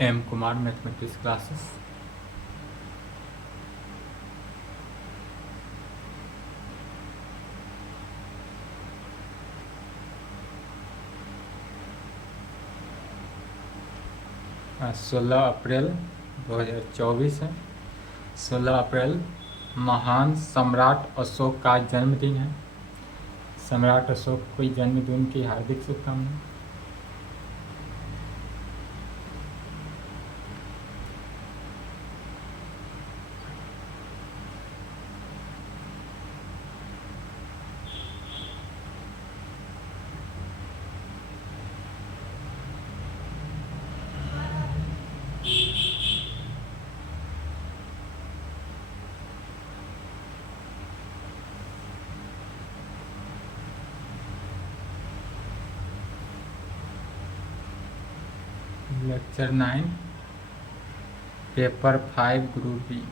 M Kumar, mathematics classes. आज 16 अप्रैल 2024 है। 16 अप्रैल महान सम्राट अशोक का जन्मदिन है। सम्राट अशोक को जन्मदिन की हार्दिक शुभकामनाएं। Lecture 9 paper 5 group B.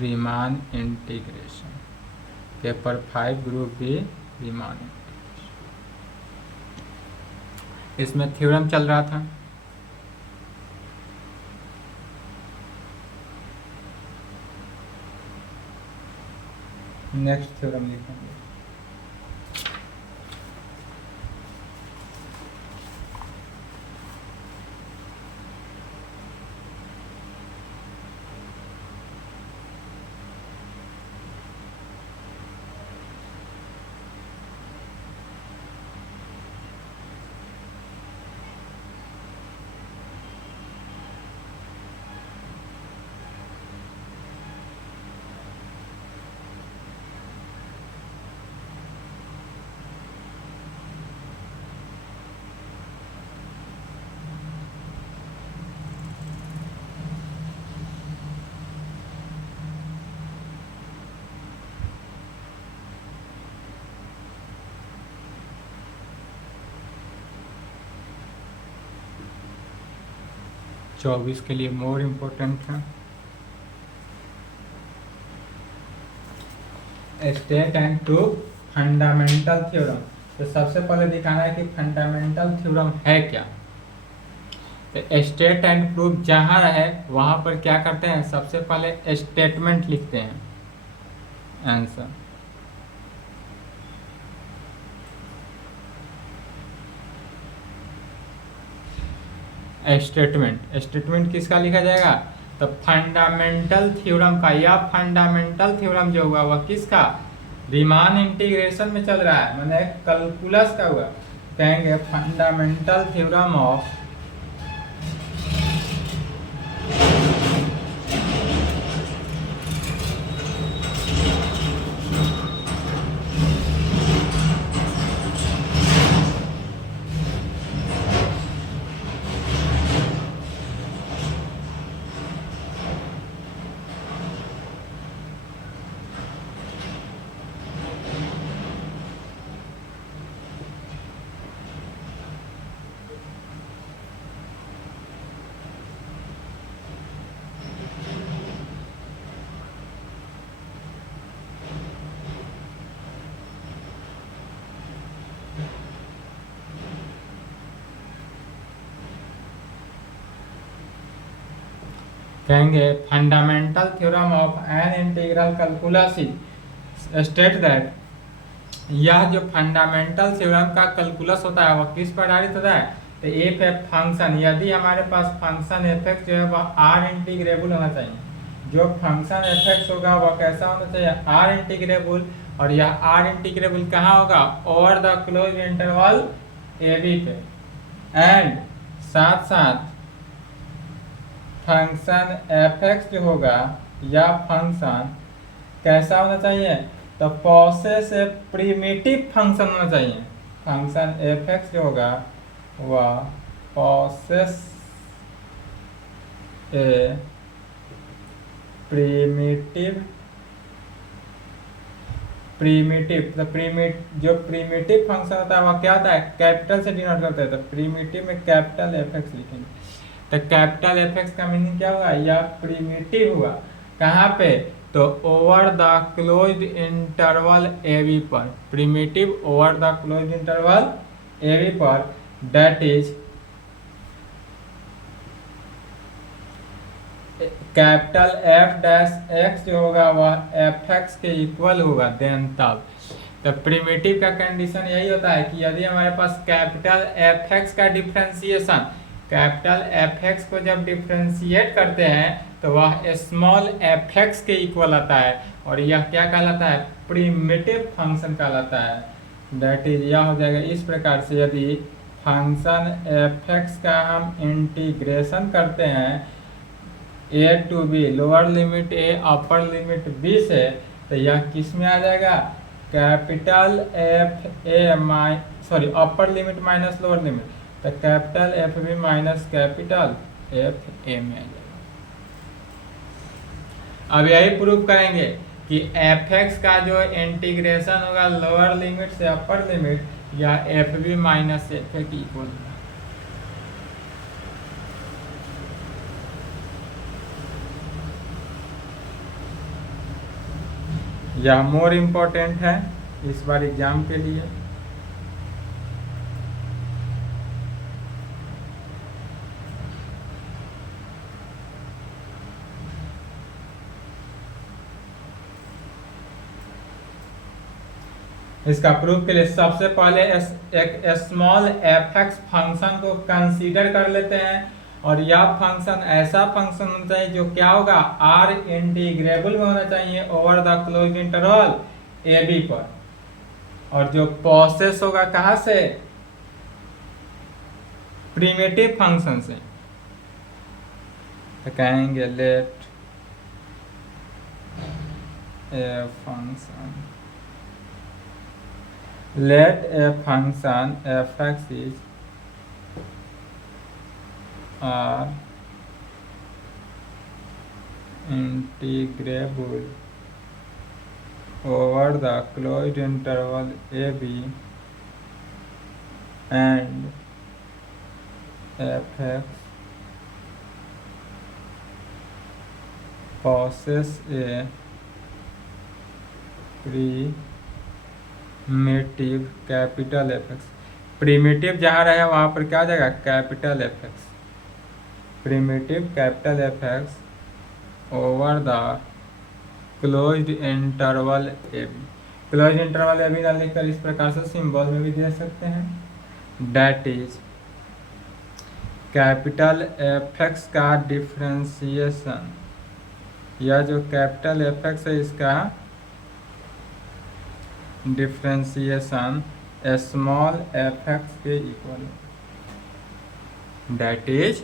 Riemann integration, paper 5 group B, Riemann integration. इसमें थ्योरम चल रहा था। नेक्स्ट थ्योरम लिखेंगे। चौबीस के लिए मोर इम्पोर्टेंट था। State and proof fundamental theorem. तो सबसे पहले दिखाना है कि फंडामेंटल थ्योरम है क्या। तो स्टेट एंड प्रूफ जहाँ है वहाँ पर क्या करते हैं, सबसे पहले स्टेटमेंट लिखते हैं। आंसर स्टेटमेंट किसका लिखा जाएगा, तो फंडामेंटल थ्योरम का। या फंडामेंटल थ्योरम जो हुआ वह किसका, रीमान इंटीग्रेशन में चल रहा है, मैंने कैलकुलस का हुआ। कहेंगे फंडामेंटल थ्योरम ऑफ कहेंगे fundamental theorem of an integral calculus state that, यह जो फंडामेंटल थ्योरम का कैलकुलस होता है वह किस पर आधारित होता है, तो एफ एफ फंक्शन। यदि हमारे पास फंक्शन एफ एक्स जो है वह आर इंटीग्रेबल होना चाहिए। जो फंक्शन एफ एक्स होगा वह कैसा होना चाहिए, आर इंटीग्रेबल। और यह आर इंटीग्रेबल कहाँ होगा, over the close interval A B पे। एंड साथ साथ फंक्शन एफ एक्स जो होगा या फंक्शन कैसा होना चाहिए, तो प्रोसेस ए प्रिमिटिव फंक्शन होना चाहिए। फंक्शन एफ एक्स जो होगा वह प्रोसेस ए प्रिमिटिव जो प्रिमिटिव फंक्शन होता है वह क्या होता है, कैपिटल से डिनोट करते हैं। तो प्रिमिटिव में कैपिटल एफ एक्स लिखेंगे। तो कैपिटल एफ एक्स का मीनिंग क्या हुआ, यह प्रिमिटिव हुआ। कहाँ पे, तो over the closed interval A B पर, primitive over the closed interval A B पर, that is capital F dash X जो होगा वह एफ एक्स के इक्वल होगा, देन तब। तो प्रिमिटिव का कंडीशन यही होता है कि यदि हमारे पास कैपिटल एफ एक्स का डिफ्रेंसिएशन, कैपिटल एफ एक्स को जब डिफ्रेंशिएट करते हैं तो वह स्मॉल एफ एक्स के इक्वल आता है, और यह क्या कहलाता है, प्रिमिटिव फंक्शन कहलाता है। दैट इज यह हो जाएगा इस प्रकार से, यदि फंक्शन एफ एक्स का हम इंटीग्रेशन करते हैं A to B, lower limit A upper limit B से, तो यह किस में आ जाएगा, capital F A upper limit minus lower limit, तो capital F B minus capital F A में आ जाएगा। अब यही प्रूव करेंगे कि एफ एक्स का जो इंटीग्रेशन होगा लोअर लिमिट से अपर लिमिट, या F B minus F A की इक्वल होगा। यह मोर इम्पोर्टेंट है इस बार एग्जाम के लिए। इसका प्रूफ के लिए सबसे पहले एक स्मॉल एफ एक्स फंक्शन को कंसीडर कर लेते हैं, और यह फंक्शन ऐसा फंक्शन होना चाहिए जो क्या होगा, आर इंटीग्रेबल में होना चाहिए over the closed interval A B पर, और जो प्रोसेस होगा कहाँ से, प्रिमिटिव फंक्शन से। तो कहेंगे let a function, let a function f(x) is r integrable over the closed interval a b and f(x) possesses a primitive capital F X. Primitive जहाँ रहे वहाँ पर क्या आ जाएगा, capital F X, primitive capital F X over the closed interval A B. Closed interval A B ना लिखकर इस प्रकार से सिंबल में भी दे सकते हैं, that is capital F X का डिफ्रेंसिएशन, यह जो कैपिटल एफ एक्स है इसका डिफ्रेंसिएशन स्मॉल एफ एक्स के equal, that is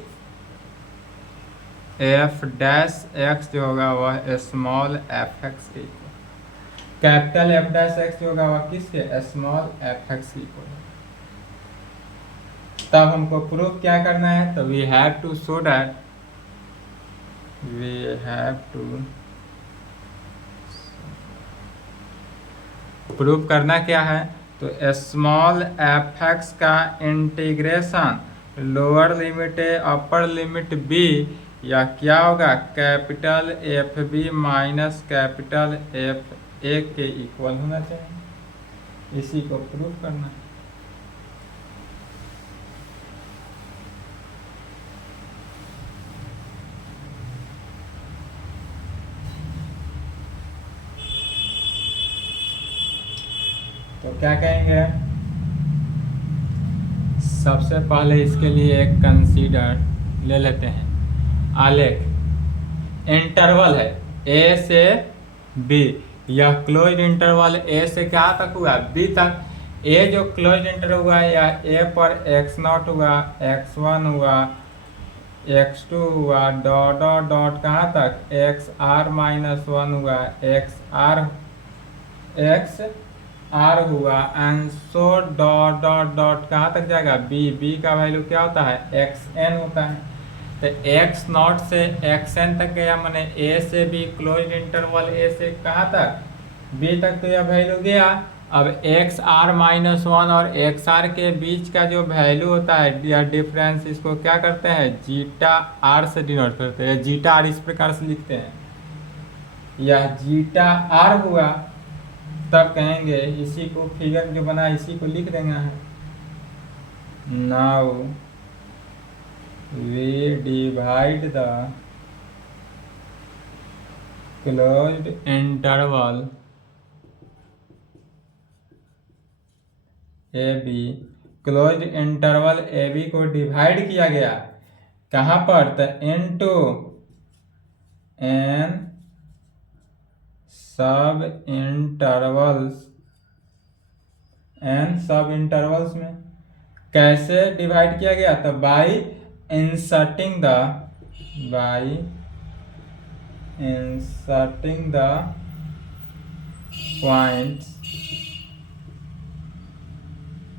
F dash X जो होगा वह स्मॉल एफ एक्स के equal, capital F dash X जो होगा वह किसके, स्मॉल एफ एक्स के इक्वल। तब हमको प्रूफ क्या करना है, तो we have to show that, we have to proof करना क्या है, तो स्मॉल एफ एक्स का integration lower limit A upper limit B, या क्या होगा, capital F B minus capital F A के इक्वल होना चाहिए। इसी को प्रूफ करना है। तो क्या कहेंगे, सबसे पहले इसके लिए एक कंसीडर ले लेते हैं, आलेख इंटरवल है ए से बी, यह क्लोज्ड इंटरवल ए से क्या तक हुआ, बी तक। ए जो क्लोज्ड इंटरवल हुआ या ए पर x0 हुआ, x1 हुआ, x2 हुआ, डॉट डॉट डॉट कहाँ तक, xr माइनस 1 हुआ, x r हुआ, and so dot dot dot कहाँ तक जाएगा, b का वैल्यू क्या होता है, xn होता है। तो x0 से xn तक गया, मैंने a से b क्लोज्ड इंटरवल a से कहाँ तक, b तक, तो यह वैल्यू गया। अब एक्स आर माइनस वन और एक्स आर के बीच का जो वैल्यू होता है या डिफरेंस, इसको क्या करते हैं, जीटा आर से डिनोट करते हैं। जीटा आर इस प्रकार से लिखते हैं, यह जीटा आर हुआ, तब कहेंगे इसी को फिगर जो बना इसी को लिख देंगे। Now we divide the closed interval A B, closed interval A B को डिवाइड किया गया कहाँ पर, तो into N sub intervals, N sub intervals में। कैसे डिवाइड किया गया, तो by inserting the points,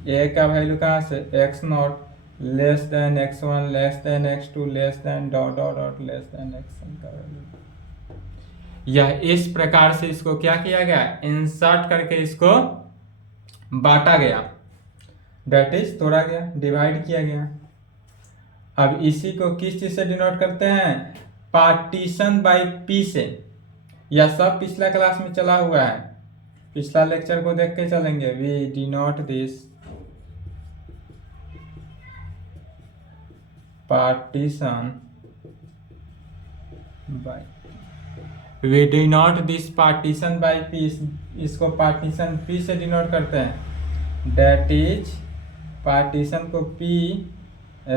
A का वैल्यू कहाँ से, X not less than X one less than X two less than dot dot dot less than X N का value. यह इस प्रकार से इसको क्या किया गया, इंसर्ट करके इसको बांटा गया, दैट इज तोड़ा गया, डिवाइड किया गया। अब इसी को किस चीज से डिनोट करते हैं, पार्टीशन बाय पी से। यह सब पिछला क्लास में चला हुआ है, पिछला लेक्चर को देख के चलेंगे। We denote this partition by, we denote this partition by P, इसको पार्टीशन पी से डिनोट करते हैं। दैट इज पार्टीशन को पी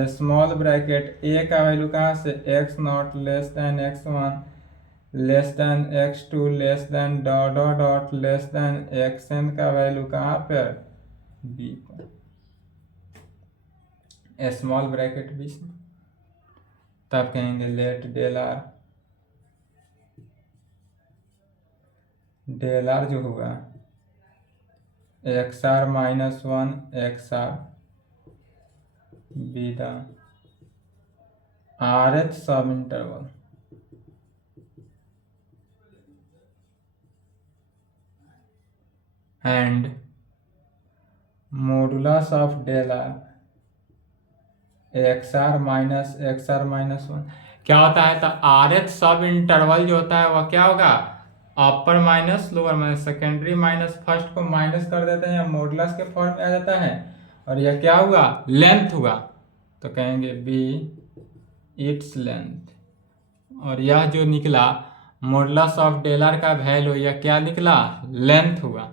स्मॉल ब्रैकेट ए का वैल्यू कहाँ से, X not less than X one less than X two less than dot dot dot less than X N का value कहाँ पर, बी पर, स्मॉल ब्रैकेट बीच में। तब कहेंगे लेट डेल आर जो होगा X R minus one X R B the rth sub interval and modulus of del R X R minus one. क्या होता है, तो rth सब इंटरवल जो होता है वह क्या होगा, अपर minus lower minus, secondary minus first को माइनस कर देते हैं, मॉडुलस के फॉर्म में आ जाता है, और यह क्या हुआ, लेंथ हुआ, तो कहेंगे बी इट्स लेंथ। और यह जो निकला मॉडुलस ऑफ डेल आर का वैल्यू, यह क्या निकला, लेंथ हुआ।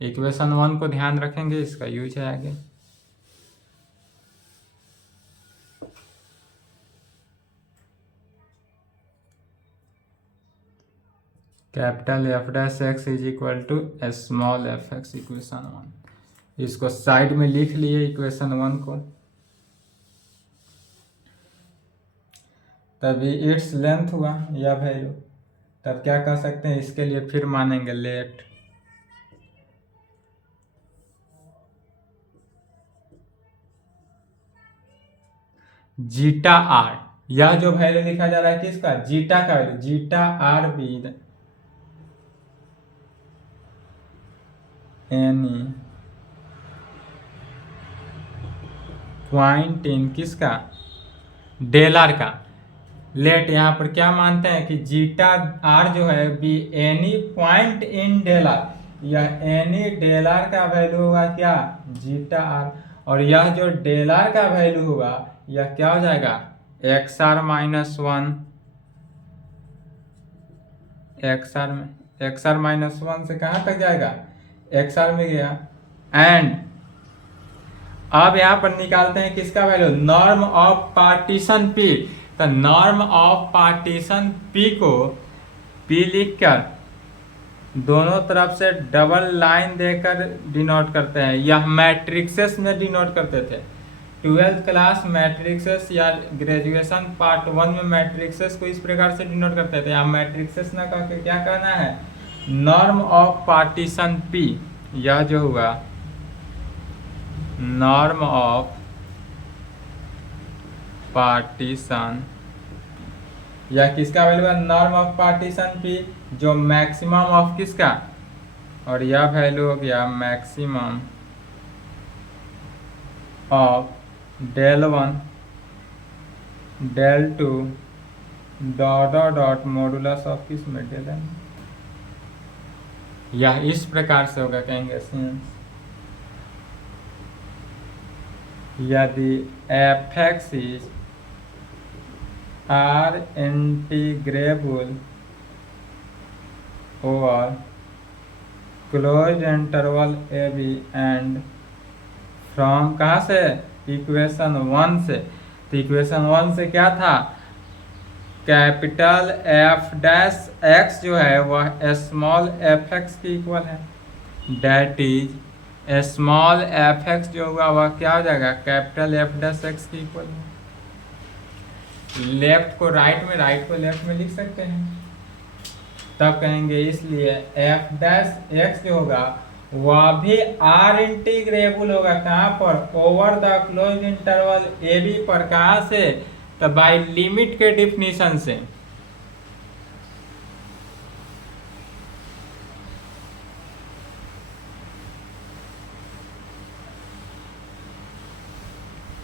इक्वेशन 1 को ध्यान रखेंगे, इसका यूज है आगे। Capital F dash X is equal to small F X, equation 1। इसको साइड में लिख लिए इक्वेशन 1 को, तभी इट्स लेंथ हुआ यह वैल्यू। तब क्या कर सकते हैं, इसके लिए फिर मानेंगे लेट जीटा आर, यह जो वैल्यू लिखा जा रहा है किसका, जीटा का value, zeta R B any point इन किसका, डेल आर का। लेट यहाँ पर क्या मानते हैं कि जीटा आर जो है be any point in del R, यह एनी डेल आर का वैल्यू होगा क्या, जीटा आर। और यह जो डेल आर का वैल्यू होगा यह क्या हो जाएगा, X R minus one, X R minus one से कहाँ तक जाएगा, एक्स आर में गया। एंड अब यहाँ पर निकालते हैं किसका value, norm of partition P. तो नॉर्म ऑफ पार्टीशन पी को पी लिखकर दोनों तरफ से डबल लाइन देकर डिनोट करते हैं, या मैट्रिक्सेस में डिनोट करते थे। 12th क्लास मैट्रिक्सेस या ग्रेजुएशन पार्ट 1 में मैट्रिक्सेस को इस प्रकार से डिनोट करते थे। यहाँ मैट्रिक्सेस ना कह के क्या कहना है, नॉर्म ऑफ पार्टीशन पी, यह जो हुआ नॉर्म ऑफ पार्टीशन, यह किसका वैल्यू है, नॉर्म ऑफ पार्टीशन पी, जो मैक्सिमम ऑफ किसका, और यह वैल्यू हो गया maximum of del 1 del 2 dot dot dot modulus of किस में del n। यह इस प्रकार से होगा, कहेंगे सिंस यदि f(x) is R integrable over close interval A B and from कहाँ से, इक्वेशन 1 से। तो इक्वेशन 1 से क्या था, कैपिटल f'(x) जो है वह स्मॉल f(x) के इक्वल है। डेट इज स्मॉल f(x) जो होगा वह क्या हो जाएगा, कैपिटल f'(x) के इक्वल है। लेफ्ट को राइट में, राइट को लेफ्ट में लिख सकते हैं। तब कहेंगे इसलिए f'(x) जो होगा वह भी आर इंटीग्रेबल होगा, कहाँ पर, over the close interval A B पर। कहाँ से, तो बाय लिमिट के डिफिनीशन से।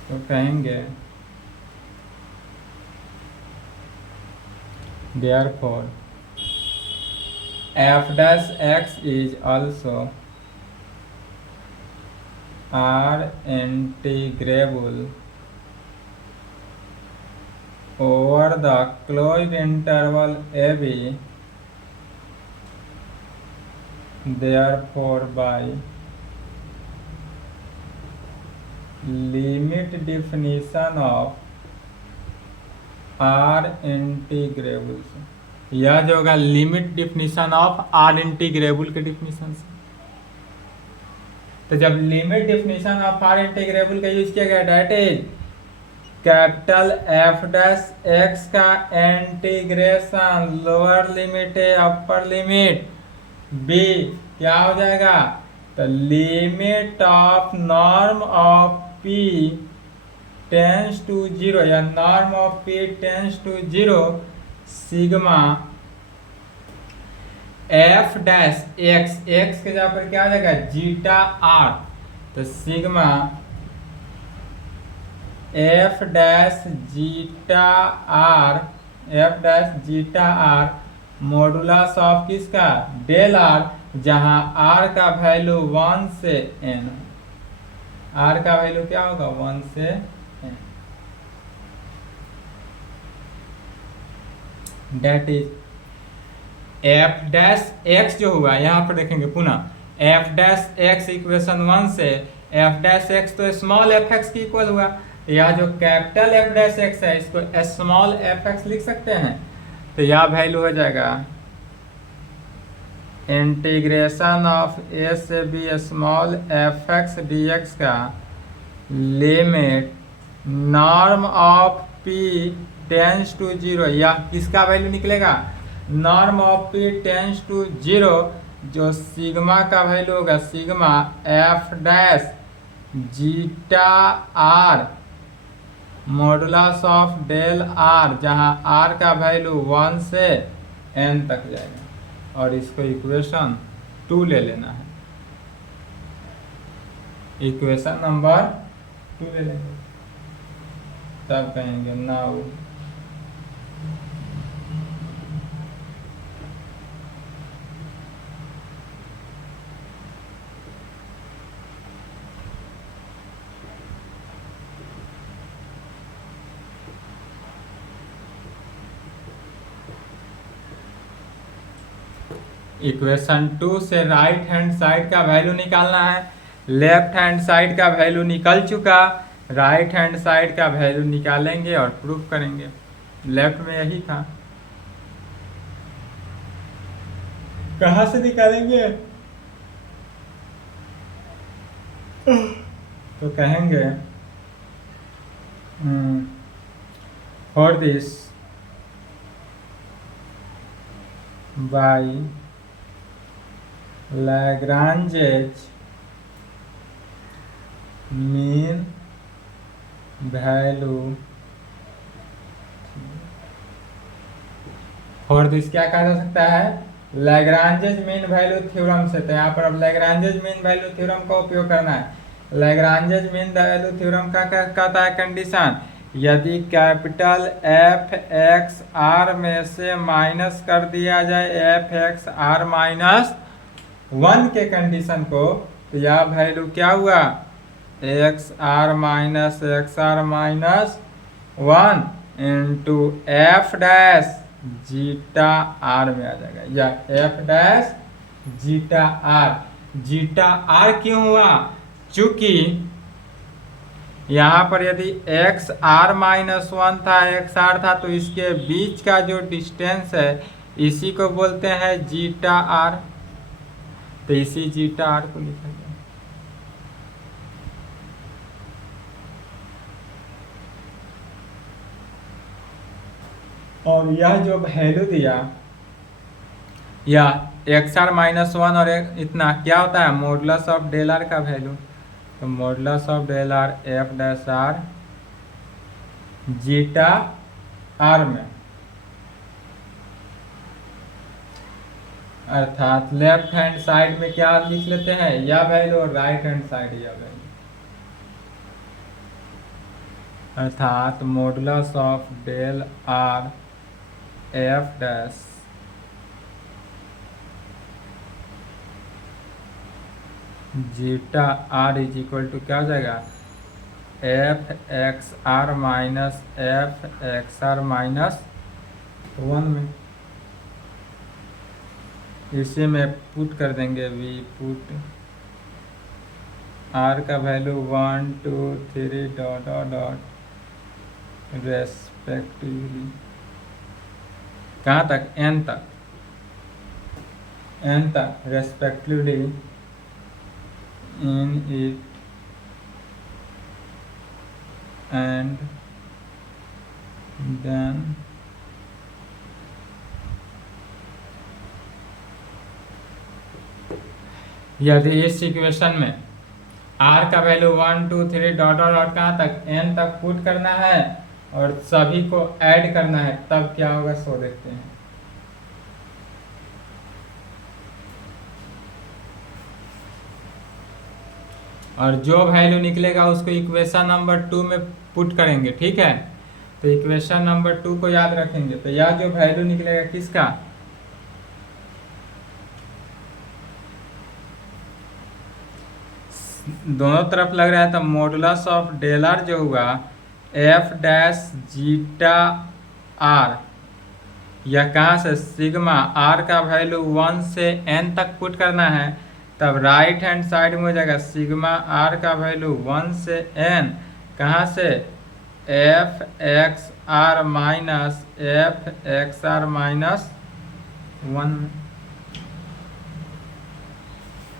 तो कहेंगे therefore f'(x) is also R integrable over the closed interval AB, therefore by limit definition of R integrable से। यह जो होगा limit definition of R integrable के डिफिनीशन से। तो जब limit definition of R integrable का यूज किया गया, डेट इज कैपिटल f'(x) का इंटीग्रेशन लोअर लिमिट है अपर लिमिट b, क्या हो जाएगा, तो limit of norm of p tends to 0 या norm of p tends to 0 sigma f'(x), x के जगह पर क्या हो जाएगा, जीटा r। तो सिग्मा f'(जीटा r) मॉडुलस ऑफ किसका, डेल r, जहां r का वैल्यू 1 से n, r का वैल्यू क्या होगा, 1 से n। डेट इज f'(x) जो हुआ, यहाँ पर देखेंगे पुनः f'(x) इक्वेशन 1 से f'(x) तो स्मॉल f(x) की इक्वल हुआ। यह जो कैपिटल f'(x) है इसको स्मॉल f(x) लिख सकते हैं। तो यह वैल्यू हो जाएगा इंटीग्रेशन ऑफ a से b स्मॉल f(x) dx का limit norm of p tends to 0, या किसका वैल्यू निकलेगा, norm of p tends to 0, जो सिग्मा का वैल्यू होगा सिग्मा f'(जीटा r) modulus of del r, जहां r का वैल्यू 1 से n तक जाएगा। और इसको इक्वेशन 2 ले लेना है, इक्वेशन नंबर 2 ले लेंगे। तब कहेंगे नाउ इक्वेशन 2 से राइट हैंड साइड का वैल्यू निकालना है। लेफ्ट हैंड साइड का वैल्यू निकल चुका, राइट हैंड साइड का वैल्यू निकालेंगे और प्रूफ करेंगे। लेफ्ट में यही था, कहाँ से निकालेंगे, तो कहेंगे for this by Lagrange's mean value, for this क्या कहा जा सकता है, लैग्रांजेज मीन वैल्यू थ्योरम से। तो यहाँ पर अब लैग्रांजेज मीन वैल्यू थ्योरम का उपयोग करना है। लैग्रांजेज मीन वैल्यू थ्योरम का क्या कहता है कंडीशन, यदि कैपिटल एफ एक्स आर में से माइनस कर दिया जाए एफ एक्स आर माइनस 1 के कंडीशन को, तो यह वैल्यू क्या हुआ, X R minus 1 into F dash zeta R में आ जाएगा, या F dash zeta R. Zeta R क्यों हुआ, चूंकि यहाँ पर यदि एक्स आर माइनस 1 था, एक्स आर था, तो इसके बीच का जो डिस्टेंस है इसी को बोलते हैं जीटा आर। तो इसी जीटा आर को लिखा गया। और यह जो वैल्यू दिया, यह एक्स आर माइनस 1 और इतना क्या होता है, मॉडुलस ऑफ डेल आर का वैल्यू। तो modulus of del R F dash R zeta R में, अर्थात लेफ्ट हैंड साइड में क्या लिख लेते हैं, यह वैल्यू, और राइट हैंड साइड यह वैल्यू, अर्थात modulus of del R F dash zeta R is equal to क्या हो जाएगा, F X R minus F X R minus 1 में। इसी में पुट कर देंगे, वी पुट आर का value 1 2 3 dot dot dot respectively, कहाँ तक, एन तक, एन तक respectively in it and then यदि इस इक्वेशन में r का वैल्यू 1 2 3 डॉट डॉट डॉट कहाँ तक, n तक पुट करना है और सभी को ऐड करना है, तब क्या होगा सो देखते हैं। और जो वैल्यू निकलेगा उसको इक्वेशन नंबर 2 में पुट करेंगे, ठीक है। तो इक्वेशन नंबर 2 को याद रखेंगे। तो यह जो वैल्यू निकलेगा किसका, दोनों तरफ लग रहा है, तो मॉडुलस ऑफ डेल आर जो हुआ एफ डैश जीटा आर, यह कहाँ से, सिग्मा आर का वैल्यू 1 से n तक पुट करना है, तब राइट हैंड साइड में हो जाएगा सिग्मा आर का वैल्यू 1 से n, कहाँ से, F X R minus F X R minus 1।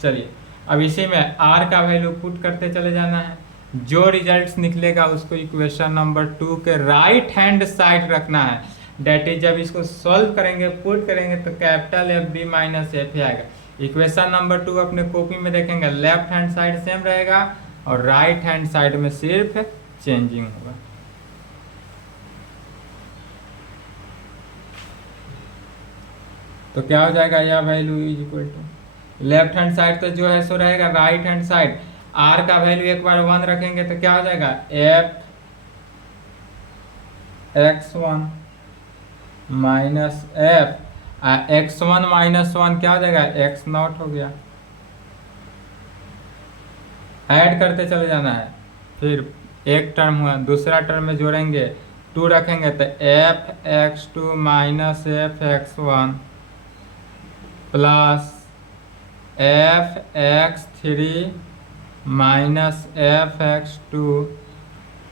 चलिए अब इसी में r का वैल्यू पुट करते चले जाना है, जो रिजल्ट्स निकलेगा उसको इक्वेशन नंबर 2 के राइट हैंड साइड रखना है। डेट इज जब इसको सॉल्व करेंगे, पुट करेंगे, तो capital F B minus F आएगा। इक्वेशन नंबर 2 अपने कॉपी में देखेंगे, लेफ्ट हैंड साइड सेम रहेगा और राइट हैंड साइड में सिर्फ चेंजिंग होगा। तो क्या हो जाएगा, यह value is equal to, left hand side तो जो है सो रहेगा, राइट हैंड साइड आर का वैल्यू एक बार 1 रखेंगे तो क्या हो जाएगा, F x1 minus F x1 minus 1 क्या हो जाएगा, x0 हो गया। ऐड करते चले जाना है, फिर एक टर्म हुआ, दूसरा टर्म में जोड़ेंगे 2 रखेंगे तो F x2 minus F x1 plus F x3 minus F x2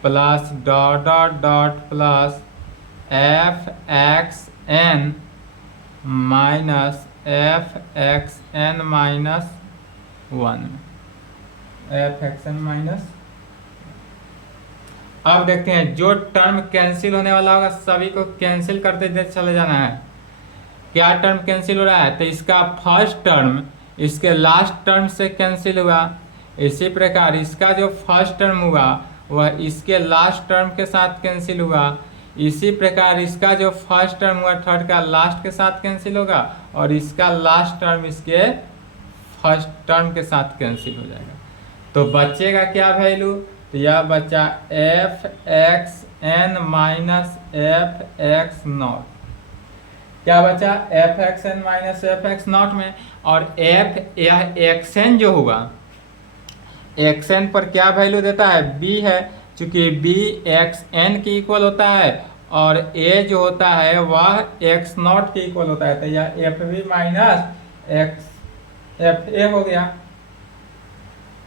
plus dot dot dot plus F xn minus F xn minus 1 F xn minus. अब देखते हैं जो टर्म कैंसिल होने वाला होगा सभी को कैंसिल करते चले जाना है। क्या टर्म कैंसिल हो रहा है, तो इसका फर्स्ट टर्म इसके लास्ट टर्म से कैंसिल हुआ, इसी प्रकार इसका जो फर्स्ट टर्म हुआ वह इसके लास्ट टर्म के साथ कैंसिल हुआ, इसी प्रकार इसका जो फर्स्ट टर्म हुआ थर्ड का लास्ट के साथ कैंसिल होगा और इसका लास्ट टर्म इसके फर्स्ट टर्म के साथ कैंसिल हो जाएगा। तो बचेगा क्या वैल्यू, तो यह बचा F X N minus F X not. क्या बचा, F X N minus F X not में, और एफ यह एक्स एन जो हुआ एक्स एन पर क्या वैल्यू देता है, बी है, चूंकि बी एक्स एन के इक्वल होता है और ए जो होता है वह एक्स नॉट के इक्वल होता है, तो यह F B minus X F A हो गया।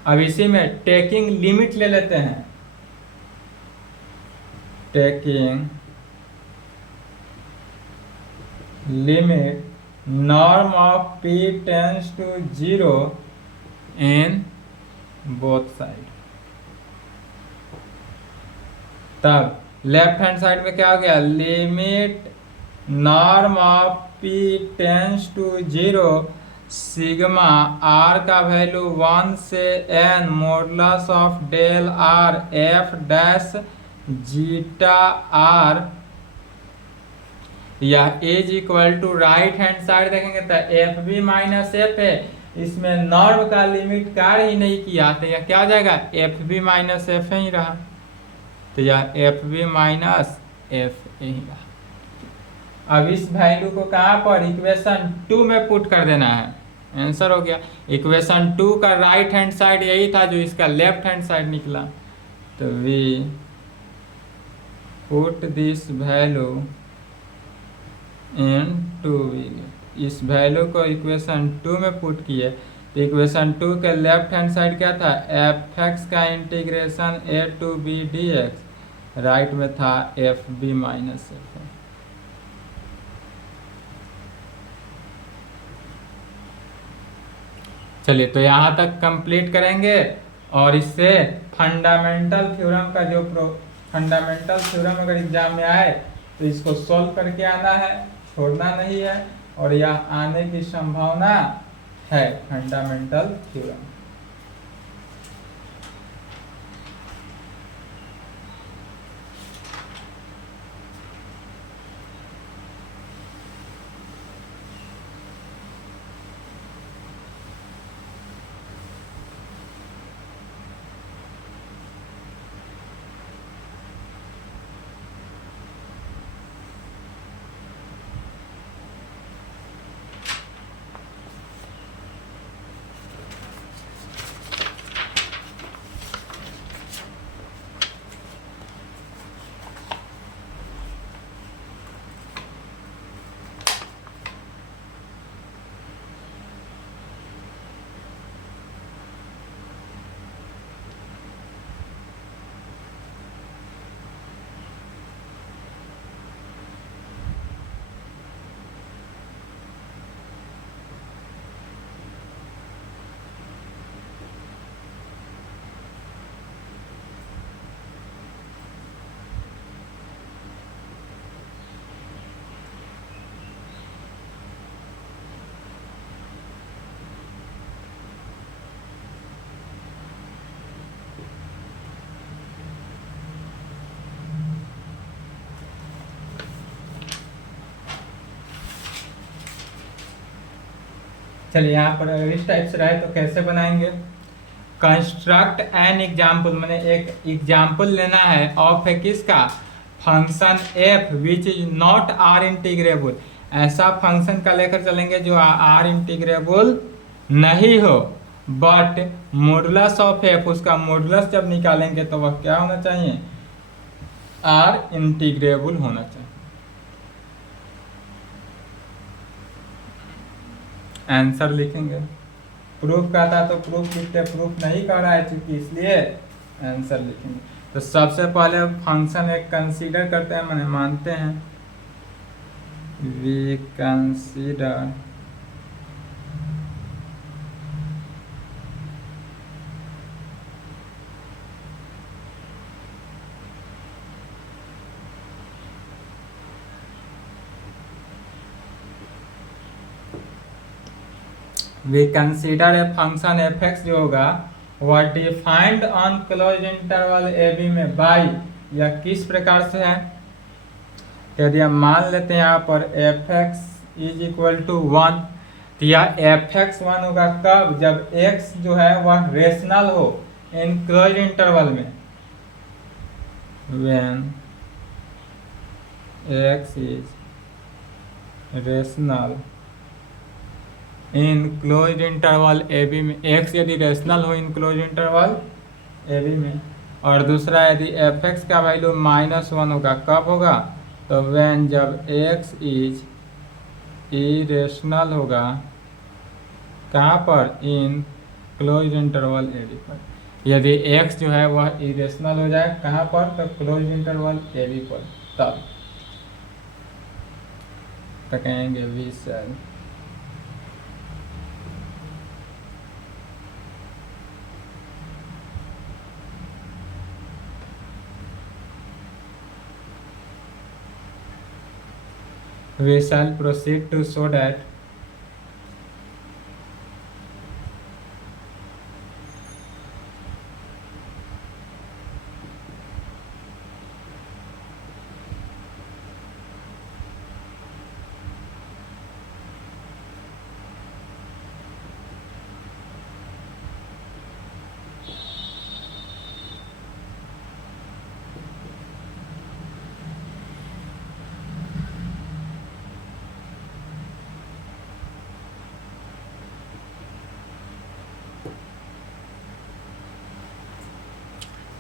अब इसी में टेकिंग लिमिट ले लेते हैं, taking limit norm of p tends to 0 in both side. तब लेफ्ट हैंड साइड में क्या हो गया, limit norm of p tends to 0 sigma r का वैल्यू 1 से n modulus of del r f dash zeta r, या is equal to right hand side देखेंगे तो एफ बी माइनस एफ है, इसमें नॉर्म का लिमिट कार्य ही नहीं किया तो यह क्या हो जाएगा, एफ बी माइनस एफ ही रहा, तो यह एफ बी माइनस एफ ही रहा। अब इस वैल्यू को कहाँ पर इक्वेशन 2 में पुट कर देना है, आंसर हो गया। इक्वेशन 2 का राइट हैंड साइड यही था जो इसका लेफ्ट हैंड साइड निकला, तो we put this value in 2, इस वैल्यू को इक्वेशन 2 में पुट किए तो इक्वेशन 2 के लेफ्ट हैंड साइड क्या था, एफ एक्स का integration A to B D X, right में था एफ बी माइनस एफ। चलिए तो यहाँ तक कंप्लीट करेंगे और इससे फंडामेंटल थ्योरम का जो फंडामेंटल थ्योरम अगर एग्जाम में आए तो इसको सॉल्व करके आना है, छोड़ना नहीं है, और यह आने की संभावना है फंडामेंटल थ्योरम। चलिए यहाँ पर अगर इस टाइप से रहे तो कैसे बनाएंगे, कंस्ट्रक्ट एन एग्जाम्पल, मैंने एक एग्जाम्पल लेना है ऑफ है किसका, function F which is not R integrable, ऐसा फंक्शन का लेकर चलेंगे जो आर इंटीग्रेबल नहीं हो, बट मॉडुलस ऑफ एफ, उसका मॉडुलस जब निकालेंगे तो वह क्या होना चाहिए, आर इंटीग्रेबल होना चाहिए। आंसर लिखेंगे, प्रूफ कहता तो प्रूफ लिखते, प्रूफ नहीं कर रहा है चूंकि, इसलिए आंसर लिखेंगे। तो सबसे पहले फंक्शन एक कंसीडर करते हैं, मैंने मानते हैं we consider we consider a function F X जो होगा वह defined on close interval A B में बाई, यह किस प्रकार से है, तो यदि हम मान लेते हैं यहाँ पर F X is equal to 1, तो यह एफ एक्स 1 होगा कब, जब एक्स जो है वह रेशनल हो इन क्लोज इंटरवल में, when X is rational in close interval A B में, एक्स यदि रेशनल हो in close interval A B में। और दूसरा यदि एफ एक्स का वैल्यू -1 होगा, कब होगा, तो व्हेन जब एक्स इज इरेशनल होगा, कहाँ पर, इन क्लोज इंटरवल ए बी पर। यदि एक्स जो है वह इरेशनल हो जाए कहाँ पर, तो क्लोज इंटरवल ए बी पर, तब तो कहेंगे we shall proceed to show that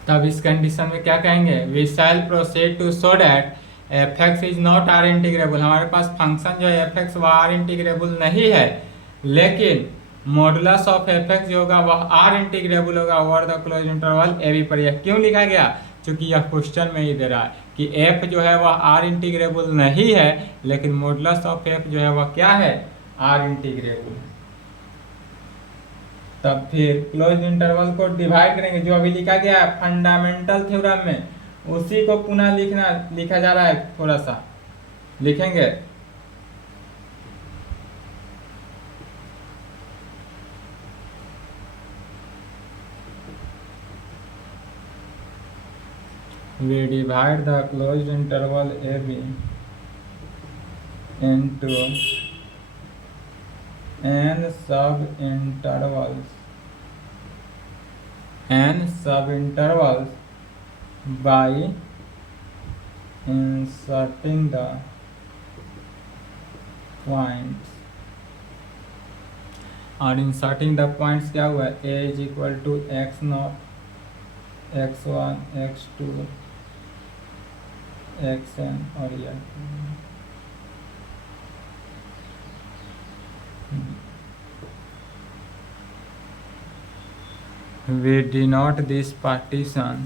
तब इस कंडीशन में क्या कहेंगे, we shall proceed to show that F X is not R integrable. हमारे पास फंक्शन जो है एफ एक्स वह आर इंटीग्रेबल नहीं है, लेकिन मॉडुलस ऑफ एफ एक्स जो होगा वह आर इंटीग्रेबल होगा over the close interval A B पर। यह क्यों लिखा गया, क्योंकि यह क्वेश्चन में ही दे रहा है कि एफ जो है वह आर इंटीग्रेबल नहीं है, लेकिन मॉडुलस ऑफ एफ जो है वह क्या है, आर इंटीग्रेबल है। तब फिर क्लोज इंटरवल को डिवाइड करेंगे, जो अभी लिखा गया है फंडामेंटल थ्योरम में, उसी को पुनः लिखा जा रहा है, थोड़ा सा लिखेंगे। We divide the closed interval AB into n sub-intervals by inserting the points। और इंसर्टिंग द पॉइंट्स क्या हुआ, a is equal to X not, x1, x2, xn और यह we denote this partition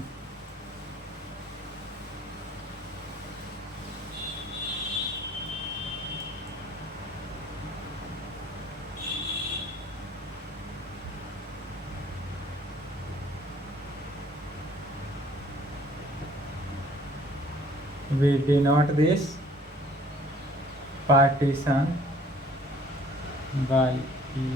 by E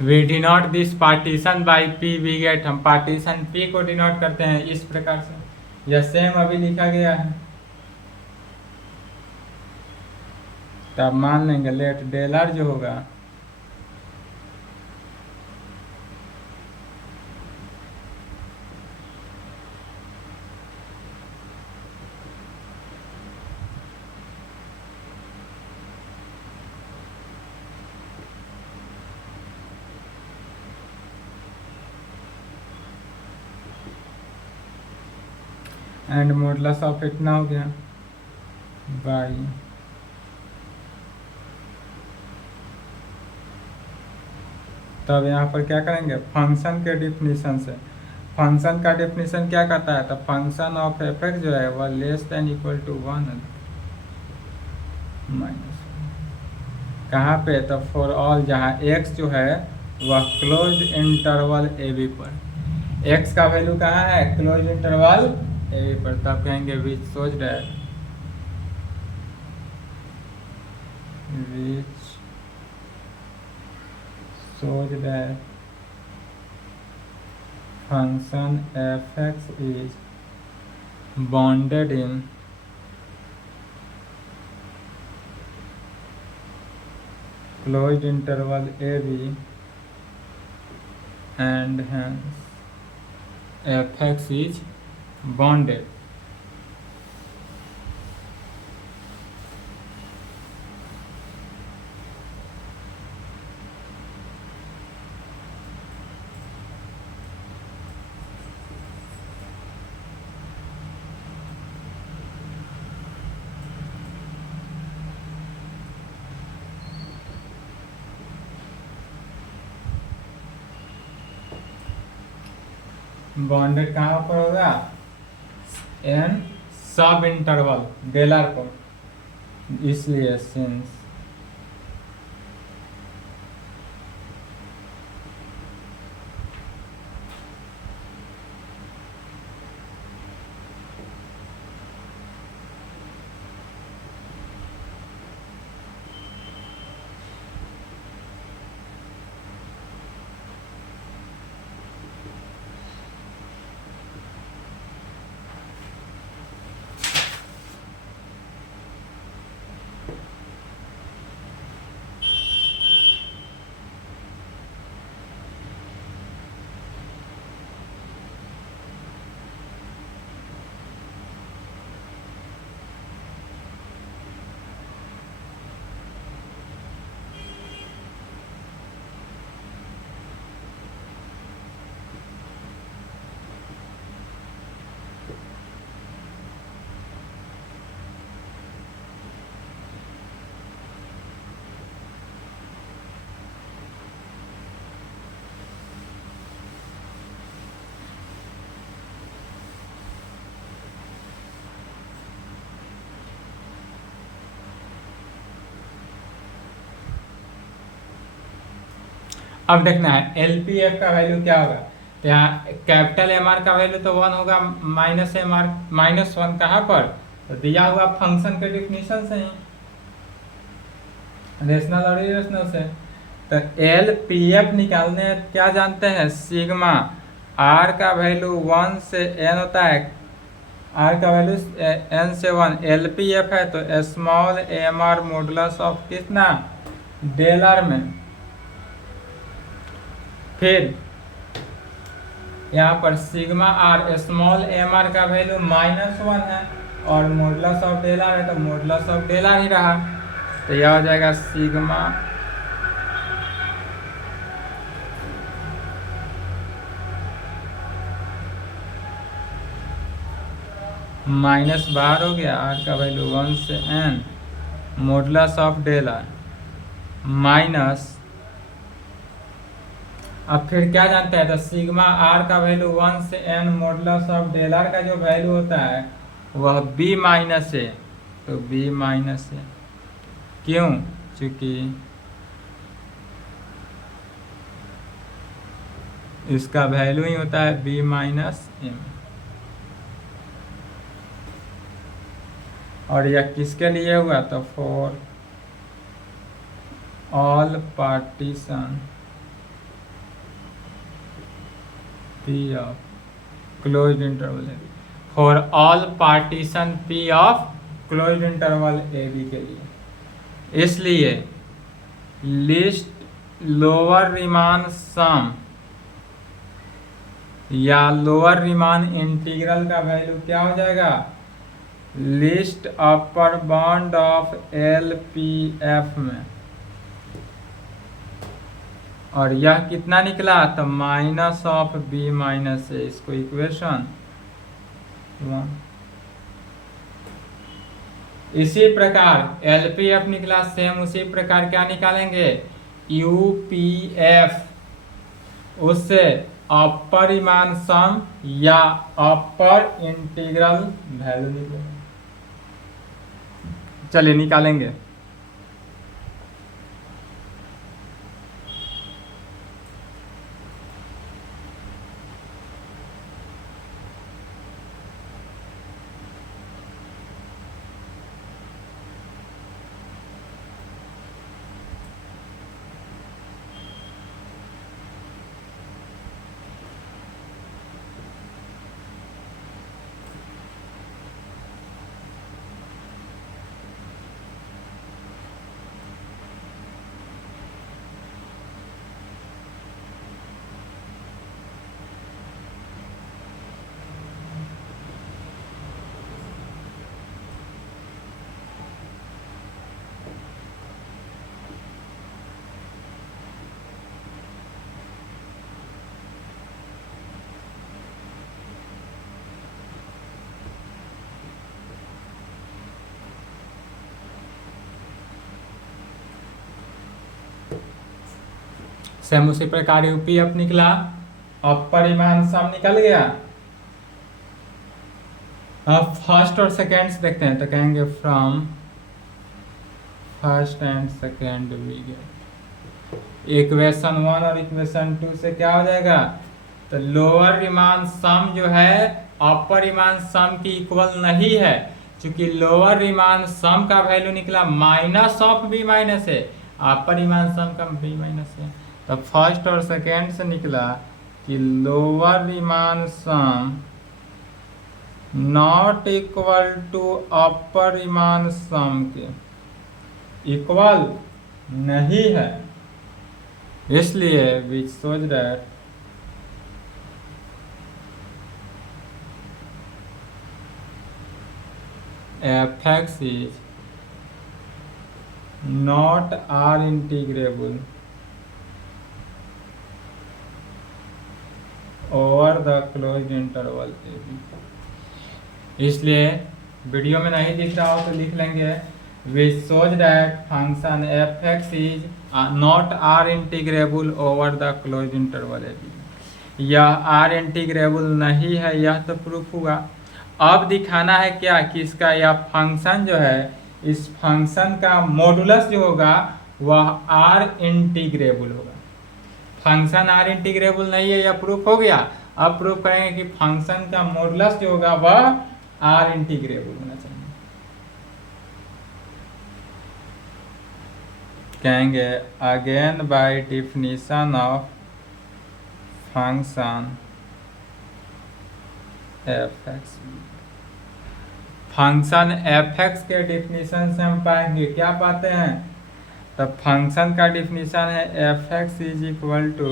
we denote this partition by P we get। हम partition P को denote करते हैं इस प्रकार से, यह सेम अभी लिखा गया है। तब मान लेंगे लेट डेल आर जो होगा एंड मॉडुलस ऑफ इतना हो गया बाई तब यहाँ पर क्या करेंगे, फंक्शन के डिफिनीशन से। फंक्शन का डिफिनीशन क्या कहता है, तो फंक्शन ऑफ एफ एक्स जो है वह less than equal to 1 minus कहाँ पे, तो फॉर ऑल जहाँ एक्स जो है वह क्लोज इंटरवल ए बी पर। एक्स का वैल्यू कहाँ है, क्लोज इंटरवल ए बी पर। तब कहेंगे विच shows that which shows that function f(x) is bounded in closed interval ab and hence f(x) is bounded. Bonded कहाँ पर होगा? एन सब इंटरवल डेलर को, इसलिए सिंस अब देखना है LPF का वैल्यू क्या होगा। तो यहाँ कैपिटल MR का वैल्यू तो 1 होगा, माइनस MR -1 कहाँ पर? तो दिया हुआ फंक्शन के डिफिनीशन से ही, रेशनल और इरेशनल से। तो LPF निकालने क्या जानते हैं? सिग्मा R का वैल्यू 1 से n होता है, R का वैल्यू n से 1। LPF है तो स्मॉल MR मॉडुलस ऑफ कितना? डेलर में। फिर यहाँ पर सिग्मा R स्मॉल MR का वैल्यू -1 है और मॉडुलस ऑफ डेलर है तो मॉडुलस ऑफ डेलर ही रहा। तो यह हो जाएगा सिग्मा माइनस बाहर हो गया, R का वैल्यू 1 से n modulus of dealer minus, अब फिर क्या जानते हैं? तो सिग्मा R का वैल्यू 1 से n मॉडुलस ऑफ डेलर का जो वैल्यू होता है वह b माइनस ए, तो b माइनस ए। क्यों? चूंकि इसका वैल्यू ही होता है b माइनस एम। और यह किसके लिए हुआ? तो for all partition P of closed interval AB, for all partition P of closed interval AB के लिए। इसलिए लिस्ट लोअर रिमान सम या लोअर रिमान इंटीग्रल का वैल्यू क्या हो जाएगा? List upper bound of LPF में। और यह कितना निकला? तो माइनस ऑफ b माइनस ए, इसको इक्वेशन 1। इसी प्रकार LPF निकला, सेम उसी प्रकार क्या निकालेंगे? UPF, उससे अपर रीमान सम या अपर इंटीग्रल वैल्यू निकलेगा। चलिए निकालेंगे। सेम उसी प्रकार यूपीएफ निकला, अब परिमाण सम निकल गया। अब फर्स्ट और सेकेंड से देखते हैं, तो कहेंगे from first and second we get equation 1 और इक्वेशन 2 से क्या हो जाएगा, तो लोअर रीमान सम जो है अपर रीमान सम की इक्वल नहीं है, क्योंकि लोअर रीमान सम का वैल्यू निकला माइनस ऑफ बी माइनस है, अपर रीमान सम का बी माइनस है। तो फर्स्ट और सेकेंड से निकला कि lower Riemann sum not equal to upper Riemann sum के इक्वल नहीं है, इसलिए which shows that fx is not r integrable over the closed interval ab। इसलिए वीडियो में नहीं दिख रहा हो तो लिख लेंगे which shows that function fx is not r integrable over the closed interval ab। यह r इंटीग्रेबल नहीं है, यह तो प्रूफ हुआ। अब दिखाना है क्या कि इसका यह फंक्शन जो है, इस फंक्शन का मॉडुलस जो होगा वह r इंटीग्रेबल होगा। फंक्शन r इंटीग्रेबल नहीं है, यह प्रूफ हो गया। अब प्रूफ करेंगे कि फंक्शन का मॉडुलस जो होगा वह r इंटीग्रेबल होना चाहिए। कहेंगे again by definition of function fx। Function fx के डिफिनीशन से हम पाएंगे, क्या पाते हैं, तो फंक्शन का डिफिनीशन है fx इज इक्वल टू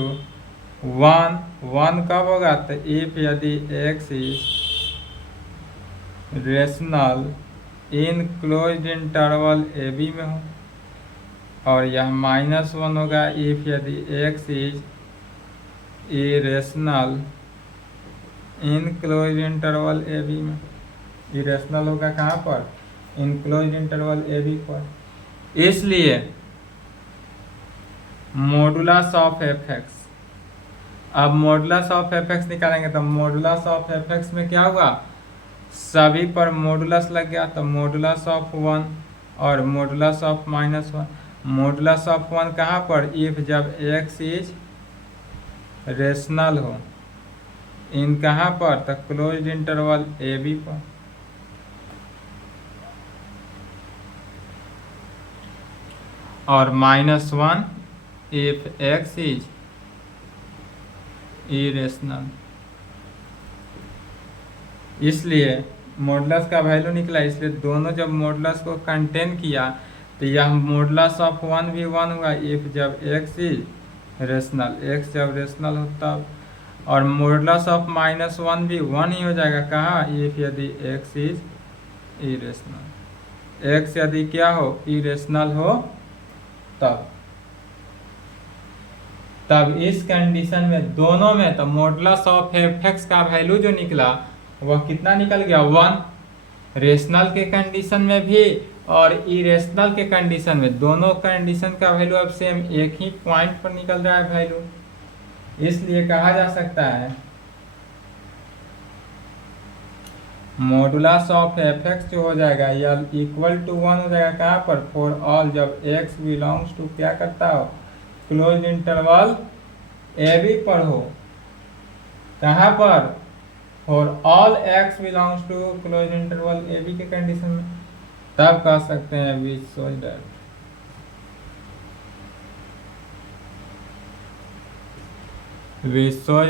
1 कब होगा, तो इफ यदि x is rational in closed interval A B में हो, और यह -1 होगा इफ यदि x is irrational in closed interval A B में। इरेशनल होगा कहाँ पर, in closed interval A B पर। इसलिए मॉडुलस ऑफ fx, अब मॉडुलस ऑफ fx निकालेंगे तो मॉडुलस ऑफ fx में क्या हुआ, सभी पर मॉडुलस लग गया, तो मॉडुलस ऑफ 1 और मॉडुलस ऑफ -1। मॉडुलस ऑफ 1 कहाँ पर, इफ जब x इज रेशनल हो इन कहाँ पर, तो क्लोज्ड इंटरवल ए बी पर। और -1 इफ x इज इरेशनल। इसलिए मॉडुलस का वैल्यू निकला, इसलिए दोनों जब मॉडुलस को कंटेन किया तो यह मॉडुलस ऑफ 1 भी 1 हुआ इफ जब x इज रेशनल, x जब रेशनल होता, और मॉडुलस ऑफ -1 भी 1 ही हो जाएगा कहाँ, इफ यदि x इज इरेशनल। x यदि क्या हो, इरेशनल हो, तब इस कंडीशन में दोनों में तो मॉडुलस ऑफ fx का वैल्यू जो निकला वह कितना निकल गया, 1 रेशनल के कंडीशन में भी और इरेशनल के कंडीशन में, दोनों कंडीशन का वैल्यू अब सेम एक ही पॉइंट पर निकल रहा है वैल्यू। इसलिए कहा जा सकता है मॉडुलस ऑफ fx जो हो जाएगा यह इक्वल टू 1 हो जाएगा कहाँ पर, फॉर ऑल जब x बिलोंग्स टू क्या करता हो, क्लोज इंटरवल ए बी पर हो। कहाँ पर, for all x belongs to close interval A B के कंडीशन में। तब कह सकते हैं which shows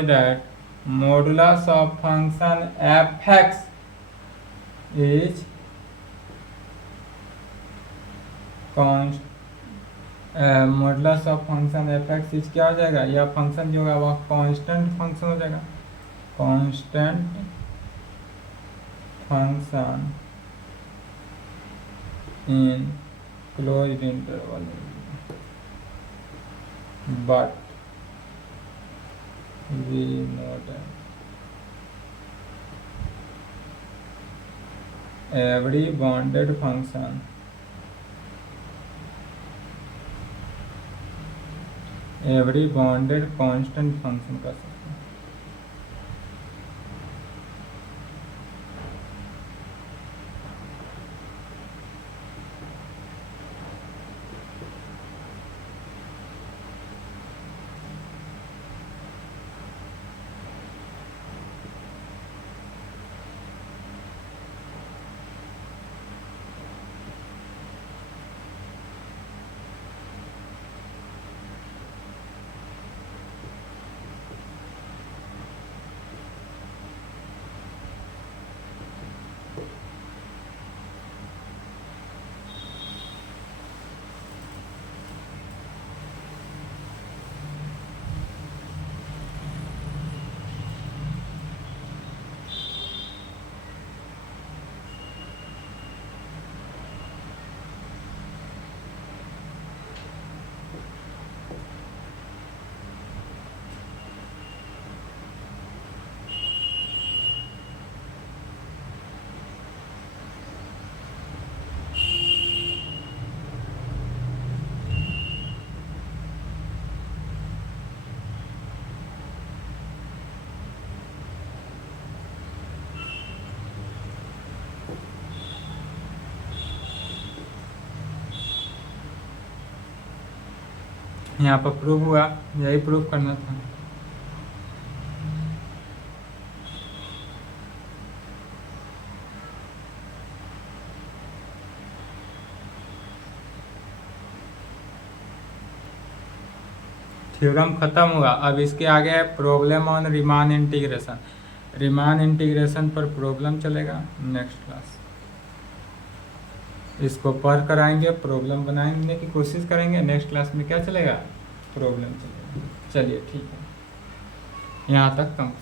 that modulus of function fx is modulus of function fx is क्या हो जाएगा, यह फंक्शन जो होगा वह कांस्टेंट फंक्शन हो जाएगा, constant function in closed interval but we know that every bounded function every bounded constant function कर सकते हैं। यहाँ पर प्रूव हुआ, यही प्रूव करना था। थ्योरम खत्म हुआ। अब इसके आगे है problem on Riemann integration. Riemann integration पर प्रॉब्लम चलेगा नेक्स्ट क्लास। इसको पर कराएंगे, प्रॉब्लम बनाने की कोशिश करेंगे। नेक्स्ट क्लास में क्या चलेगा? प्रॉब्लम चलेगा। चलिए ठीक है, यहाँ तक कम।